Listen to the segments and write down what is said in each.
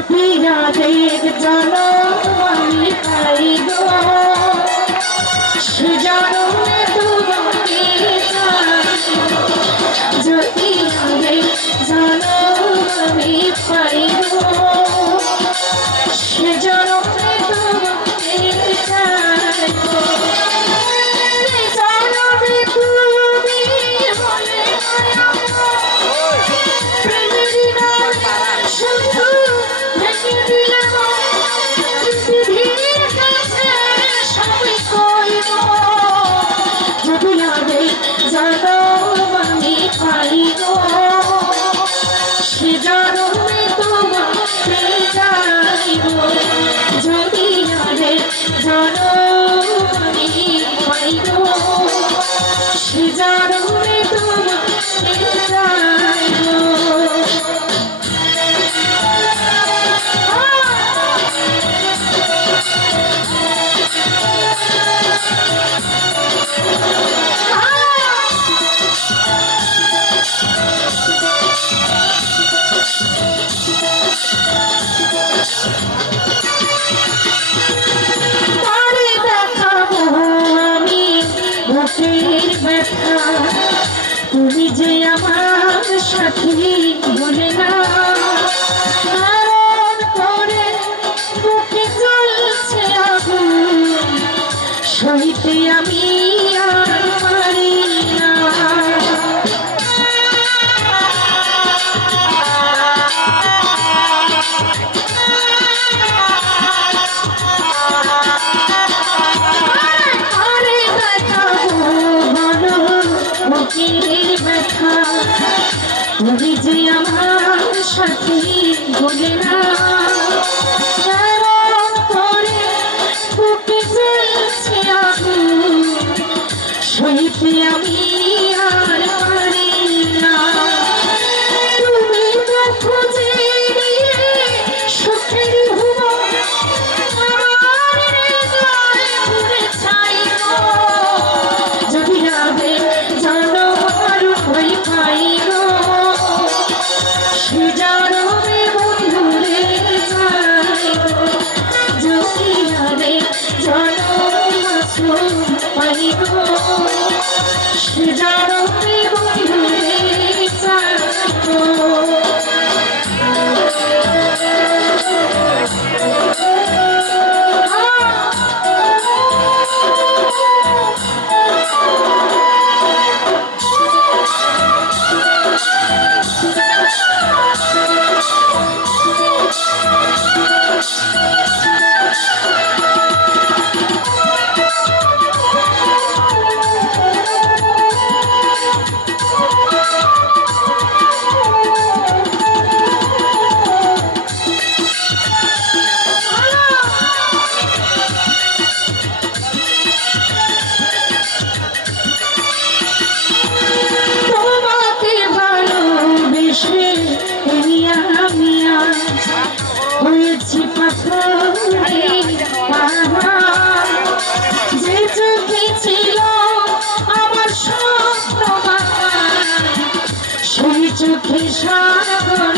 রাধের জনম আমি পাই গো সে জনমে তোমাকে যদি রাধের জনম আমি পাই গো সে জনমে তোমাকে তুমি যে আমার সাথী বলে না করে বুকে চলছে আগুন সইতে আমি আর পারি না তুমি যে আমার সাথে বলে না করে বুকে চলছে আগুন সইতে আমি আর পারি না তুমি তো খুঁজে নিয়ে সুখের ভুবন আমার হৃদয় পুড়ে ছাই যদি রাবে জানো আর ভয় পাই গো জনমে বন্ধুরে যদি আরে জনম পাই গো সে জনমে বন্ধুরে হয়েছি যে চোখে ছিল আমার স্বপ্ন সেই চোখে সাগর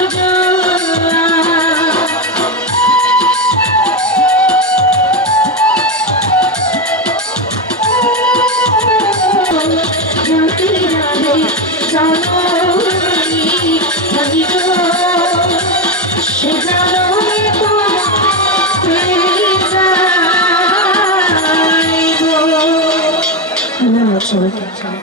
সবাইকে